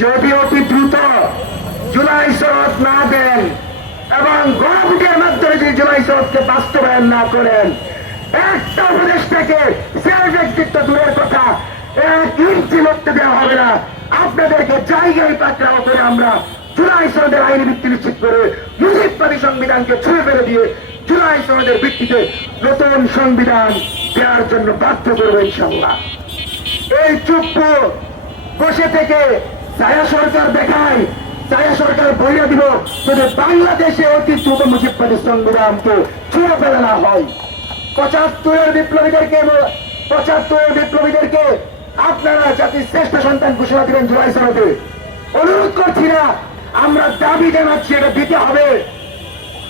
যদি অতি দ্রুত জুলাই সনদ না দেন এবং গণভোটের মাধ্যমে যদি জুলাই সনদকে বাস্তবায়ন না করেন, একটা উপদেষ্টাকে সেলফ এক্সিট দূরের কথা 1 ইঞ্চি লড়তে দেওয়া হবে না। আপনাদেরকে জায়গায় পাকড়াও করে আমরা জুলাই সনদের আইনি ভিত্তি নিশ্চিত করে মুজিববাদী সংবিধানকে ছুঁড়ে ফেলে দিয়ে জুলাই সনদের ভিত্তিতে নতুন সংবিধান দেওয়ার জন্য বাধ্য করবো ইনশাল্লাহ। এই চুপ বসে থেকে ছায়া সরকার দেখায়, ছায়া সরকার বইয়া দিব যদি বাংলাদেশে অতি দ্রুত মুজিববাদী সংবিধানকে ছুঁড়ে ফেলে না হয়। 75 বিপ্লবীদেরকে আপনারা জাতির শ্রেষ্ঠ সন্তান ঘোষণা দিবেন জুলাই সনদে। অনুরোধ করছি না, আমরা দাবি জানাচ্ছি এটা দিতে হবে।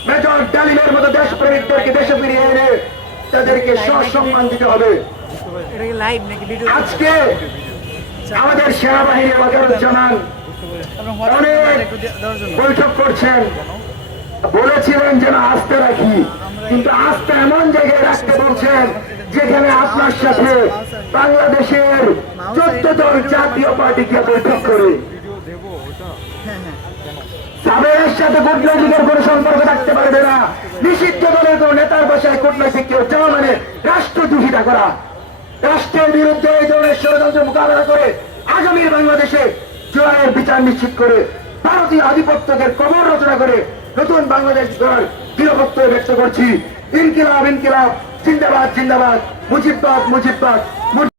মেজর ডালিমের মতো দেশপ্রেমিকদেরকে দেশে ফিরিয়ে এনে তাদেরকে সসম্মান দিতে হবে। আজকে আমাদের সেনাবাহিনী জানান অনেক বৈঠক করছেন, বলেছিলেন যেন আস্থা রাখি, কিন্তু আস্থা এমন জায়গায় রাখতে বলছেন যেখানে আপনার সাথে বাংলাদেশের 14 দল জাতীয় পার্টিকে বৈঠক করে সাবেরের সাথে কূটনৈতিকের কোন সম্পর্ক থাকতে পারবে না। নিষিদ্ধ দলের কোন নেতার বাসায় কূটনৈতিক কেউ যাওয়া মানে রাষ্ট্রদ্রোহিতা করা। রাষ্ট্রের বিরুদ্ধে এই ধরনের ষড়যন্ত্র মোকাবেলা করে আগামীর বাংলাদেশে জুলাইয়ের বিচার নিশ্চিত করে ভারতীয় আধিপত্যকে কবর রচনা করে নতুন বাংলাদেশ গড়ার দৃঢ়পত্র ব্যক্ত করছি। ইনকিলাব ইনকিলাব, জিন্দাবাদ জিন্দাবাদ, মুজিববাদ মুজিববাদ।